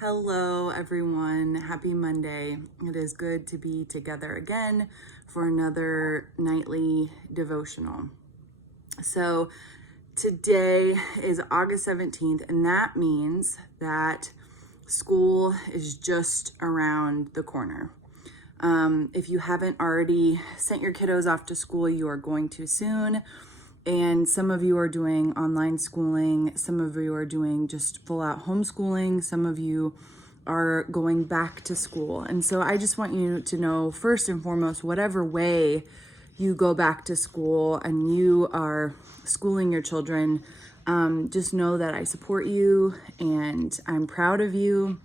Hello, everyone. Happy Monday. It is good to be together again for another nightly devotional. So today is August 17th, and that means that school is just around the corner. If you haven't already sent your kiddos off to school, you are going to soon. And some of you are doing online schooling. Some of you are doing just full out homeschooling. Some of you are going back to school. And so I just want you to know, first and foremost, whatever way you go back to school and you are schooling your children, just know that I support you and I'm proud of you.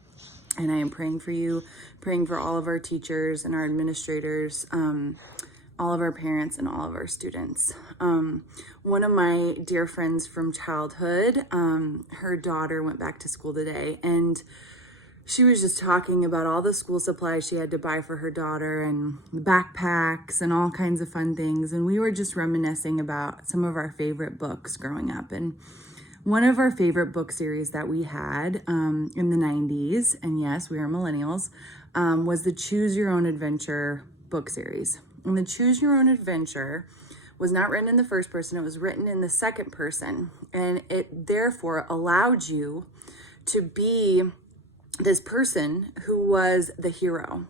And I am praying for you, praying for all of our teachers and our administrators, all of our parents and all of our students. One of my dear friends from childhood, her daughter went back to school today, and she was just talking about all the school supplies she had to buy for her daughter and backpacks and all kinds of fun things. And we were just reminiscing about some of our favorite books growing up. And one of our favorite book series that we had in the 90s, and yes, we are millennials, was the Choose Your Own Adventure book series. And the Choose Your Own Adventure was not written in the first person, it was written in the second person. And it therefore allowed you to be this person who was the hero,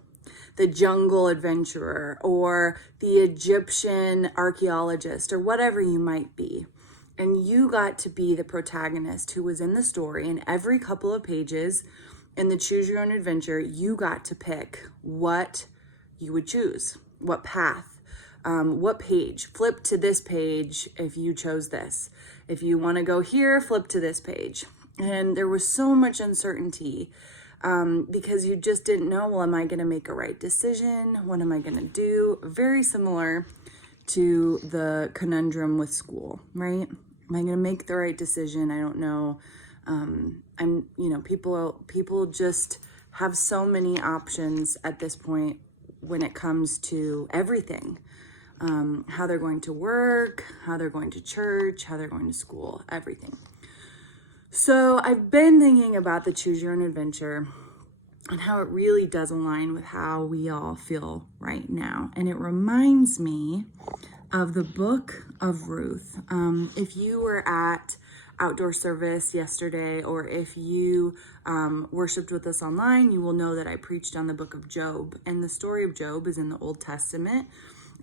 the jungle adventurer, or the Egyptian archaeologist, or whatever you might be. And you got to be the protagonist who was in the story. And every couple of pages in the Choose Your Own Adventure, you got to pick what you would choose, what path, what page. Flip to this page if you chose this. If you want to go here, flip to this page. And there was so much uncertainty because you just didn't know, well, am I going to make a right decision? What am I going to do? Very similar to the conundrum with school, right? Am I going to make the right decision? I don't know. People just have so many options at this point when it comes to everything. How they're going to work, how they're going to church, how they're going to school, everything. So I've been thinking about the Choose Your Own Adventure and how it really does align with how we all feel right now. And it reminds me of the book of Ruth. If you were at outdoor service yesterday, or if you worshiped with us online, you will know that I preached on the book of Job. And the story of Job is in the Old Testament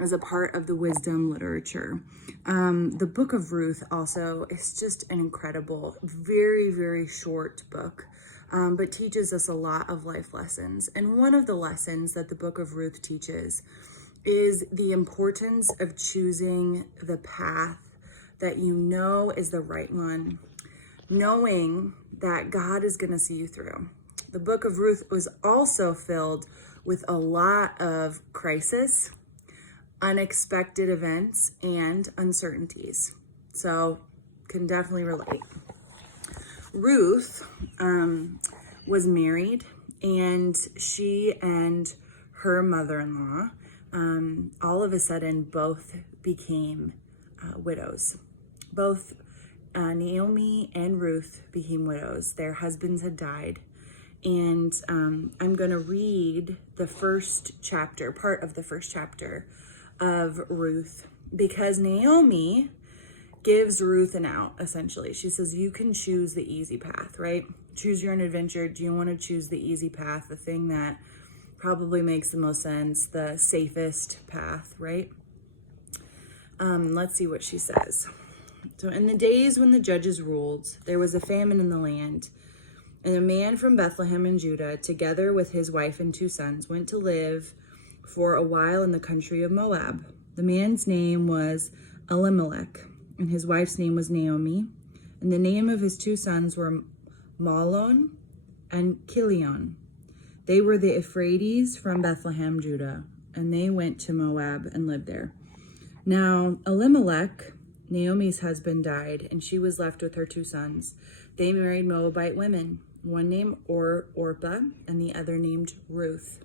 as a part of the wisdom literature. The book of Ruth also is just an incredible, very, very short book, but teaches us a lot of life lessons. And one of the lessons that the book of Ruth teaches is the importance of choosing the path that you know is the right one, knowing that God is going to see you through. The book of Ruth was also filled with a lot of crisis, unexpected events, and uncertainties. So can definitely relate. Ruth was married, and she and her mother-in-law all of a sudden both became widows. Both Naomi and Ruth became widows. Their husbands had died. And I'm going to read the first chapter, part of the first chapter of Ruth, because Naomi gives Ruth an out, essentially. She says, you can choose the easy path, right? Choose your own adventure. Do you want to choose the easy path, the thing that probably makes the most sense, the safest path, right? Let's see what she says. So in the days when the judges ruled, there was a famine in the land, and a man from Bethlehem in Judah, together with his wife and 2 sons, went to live for a while in the country of Moab. The man's name was Elimelech, and his wife's name was Naomi, and the name of his 2 sons were Mahlon and Chilion. They were the Euphrates from Bethlehem, Judah, and they went to Moab and lived there. Now, Elimelech, Naomi's husband, died, and she was left with her 2 sons. They married Moabite women, one named Orpah and the other named Ruth.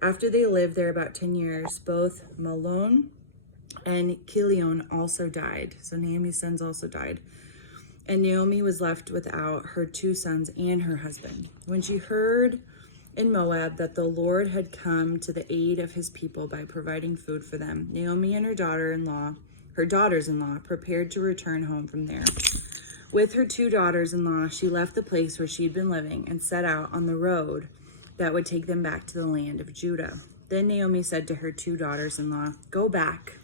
After they lived there about 10 years, both Mahlon and Chilion also died. So Naomi's sons also died. And Naomi was left without her 2 sons and her husband. When she heard in Moab that the Lord had come to the aid of his people by providing food for them, Naomi and her daughters-in-law prepared to return home from there. With her 2 daughters-in-law, she left the place where she'd been living and set out on the road that would take them back to the land of Judah. Then Naomi said to her 2 daughters-in-law, "Go back,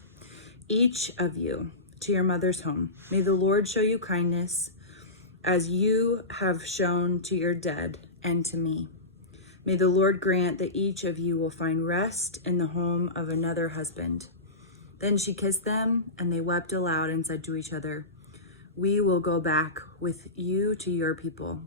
each of you, to your mother's home. May the Lord show you kindness as you have shown to your dead and to me. May the Lord grant that each of you will find rest in the home of another husband." Then she kissed them, and they wept aloud and said to each other, "We will go back with you to your people."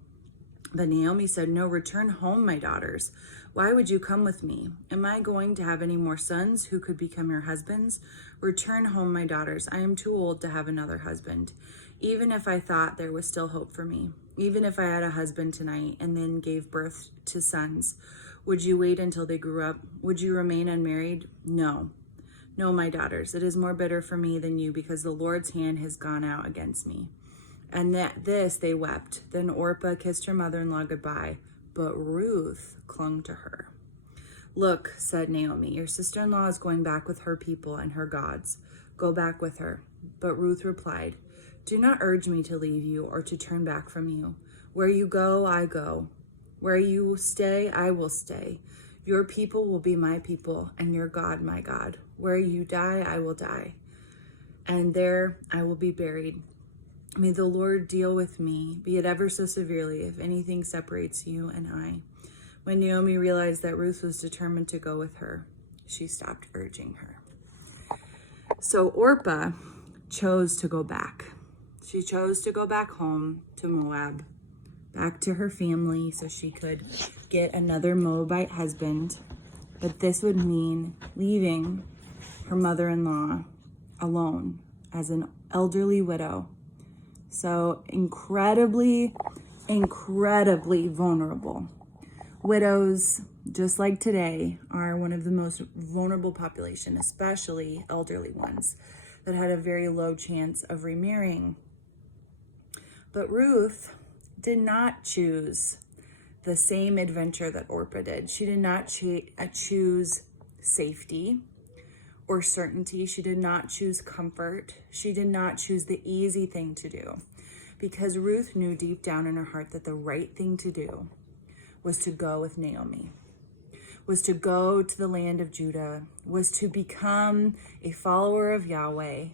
But Naomi said, "No, return home, my daughters. Why would you come with me? Am I going to have any more sons who could become your husbands? Return home, my daughters. I am too old to have another husband. Even if I thought there was still hope for me, even if I had a husband tonight and then gave birth to sons, would you wait until they grew up? Would you remain unmarried? No. No, my daughters, it is more bitter for me than you, because the Lord's hand has gone out against me." And at this they wept. Then Orpah kissed her mother-in-law goodbye, but Ruth clung to her. "Look," said Naomi, "your sister-in-law is going back with her people and her gods. Go back with her." But Ruth replied, "Do not urge me to leave you or to turn back from you. Where you go, I go. Where you stay, I will stay. Your people will be my people, and your God my God. Where you die, I will die, and there I will be buried. May the Lord deal with me, be it ever so severely, if anything separates you and I." When Naomi realized that Ruth was determined to go with her, she stopped urging her. So Orpah chose to go back. She chose to go back home to Moab, back to her family, so she could get another Moabite husband. But this would mean leaving her mother-in-law alone as an elderly widow. So incredibly vulnerable. Widows, just like today, are one of the most vulnerable population, especially elderly ones that had a very low chance of remarrying. But Ruth did not choose the same adventure that Orpah did. She did not choose safety or certainty. She did not choose comfort. She did not choose the easy thing to do, because Ruth knew deep down in her heart that the right thing to do was to go with Naomi, was to go to the land of Judah, was to become a follower of Yahweh,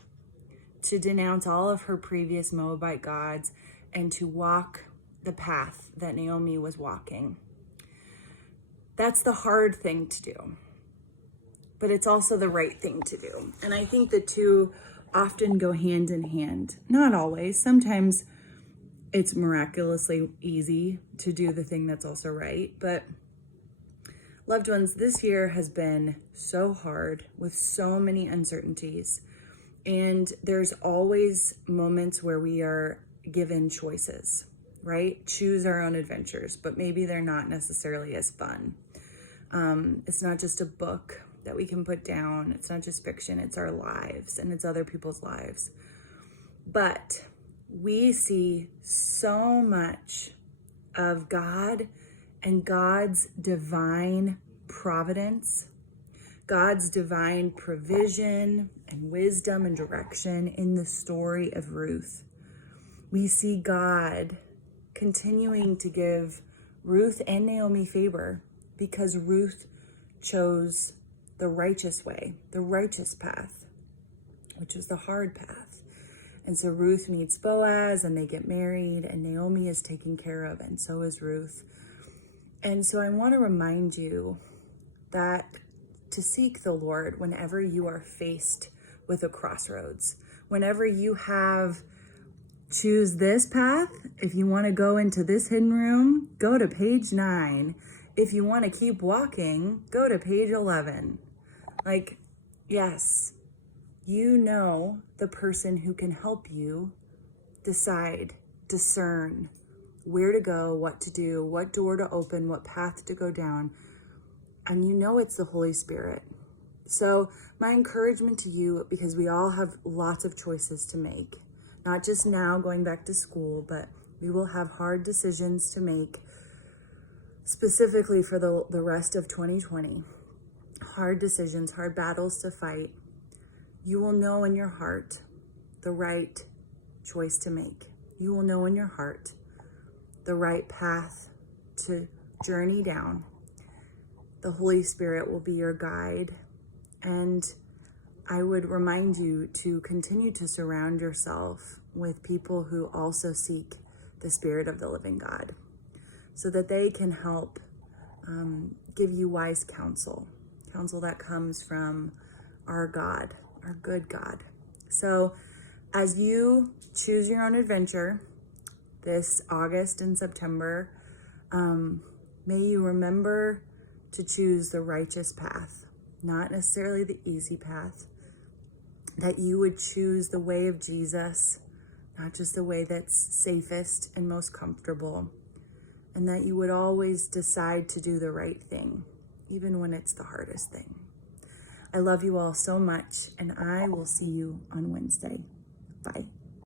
to denounce all of her previous Moabite gods, and to walk the path that Naomi was walking. That's the hard thing to do, but it's also the right thing to do. And I think the two often go hand in hand. Not always. Sometimes it's miraculously easy to do the thing that's also right. But loved ones, this year has been so hard with so many uncertainties. And there's always moments where we are given choices, right? Choose our own adventures, but maybe they're not necessarily as fun. It's not just a book that we can put down. It's not just fiction. It's our lives, and it's other people's lives. But we see so much of God and God's divine providence, God's divine provision and wisdom and direction in the story of Ruth. We see God continuing to give Ruth and Naomi favor because Ruth chose the righteous way, the righteous path, which was the hard path. And so Ruth meets Boaz and they get married, and Naomi is taken care of, and so is Ruth. And so I want to remind you that to seek the Lord whenever you are faced with a crossroads, whenever you have choose this path. If you want to go into this hidden room, go to page 9. If you want to keep walking, go to page 11. Like, yes, you know the person who can help you decide, discern where to go, what to do, what door to open, what path to go down. And you know it's the Holy Spirit. So my encouragement to you, because we all have lots of choices to make, not just now going back to school, but we will have hard decisions to make specifically for the rest of 2020. Hard decisions, hard battles to fight. You will know in your heart the right choice to make. You will know in your heart the right path to journey down. The Holy Spirit will be your guide. And I would remind you to continue to surround yourself with people who also seek the Spirit of the living God, so that they can help give you wise counsel that comes from our God, our good God. So as you choose your own adventure this August and September, may you remember to choose the righteous path, not necessarily the easy path, that you would choose the way of Jesus, not just the way that's safest and most comfortable, and that you would always decide to do the right thing, even when it's the hardest thing. I love you all so much, and I will see you on Wednesday. Bye.